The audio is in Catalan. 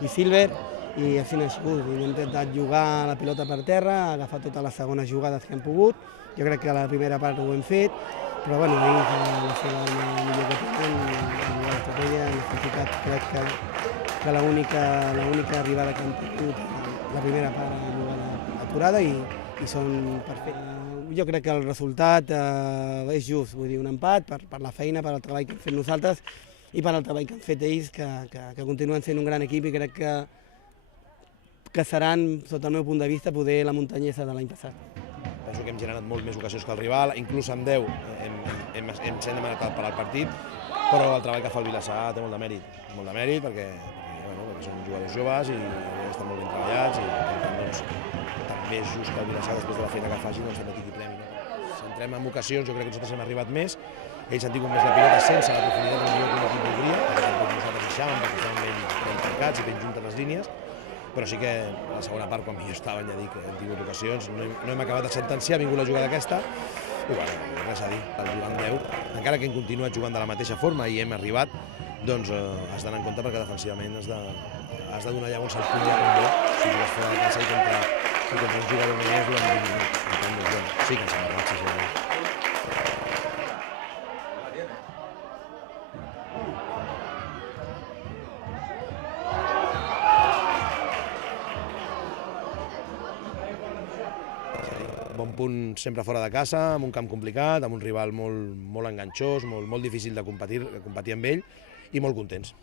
i Silver, i així no ha sigut. Hem intentat jugar la pilota per terra, agafar totes les segones jugades que hem pogut. Jo crec que a la primera part ho hem fet, però bueno, ahir la seva millor que tenen, la estratègia, hem ficat, crec que l'única arribada que han tingut la primera part a jugada aturada i són perfectes. Jo crec que el resultat és just, vull dir, un empat per la feina, per el treball que hem fet nosaltres i per el treball que han fet ells, que continuen sent un gran equip i crec que seran, sota el meu punt de vista, poder la muntanyesa de l'any passat. Penso que hem generat molt més ocasions que el rival, inclús amb 10 hem sent demanat per al partit, però el treball que fa el Vilassar té molt de mèrit perquè són jugadors joves i estan molt ben treballats i per tant doncs, també és just que el Vilassar després de la feina que faci doncs també tingui premi. Si entrem en ocasions, jo crec que nosaltres hem arribat més, ells han tingut més la pilota sense la profunditat del millor que l'equip voldria, perquè tampoc nosaltres deixàvem perquè estaven ben tancats i ben juntes les línies, però sí que a la segona part, quan millor estaven, ja dic, hem tingut ocasions, no hem acabat de sentenciar, ha vingut la jugada aquesta, i bueno, res a dir, el jugant 10, encara que hem continuat jugant de la mateixa forma i hem arribat, doncs has d'anar en compte perquè defensivament has de donar llavors el punt de condó, si jugues fora de casa i contra un jugador només durant 20 minuts. Per tant, doncs, sí que ens hem arribat, sí. Bon punt sempre fora de casa, amb un camp complicat, amb un rival molt enganxós, molt difícil de competir amb ell i molt contents.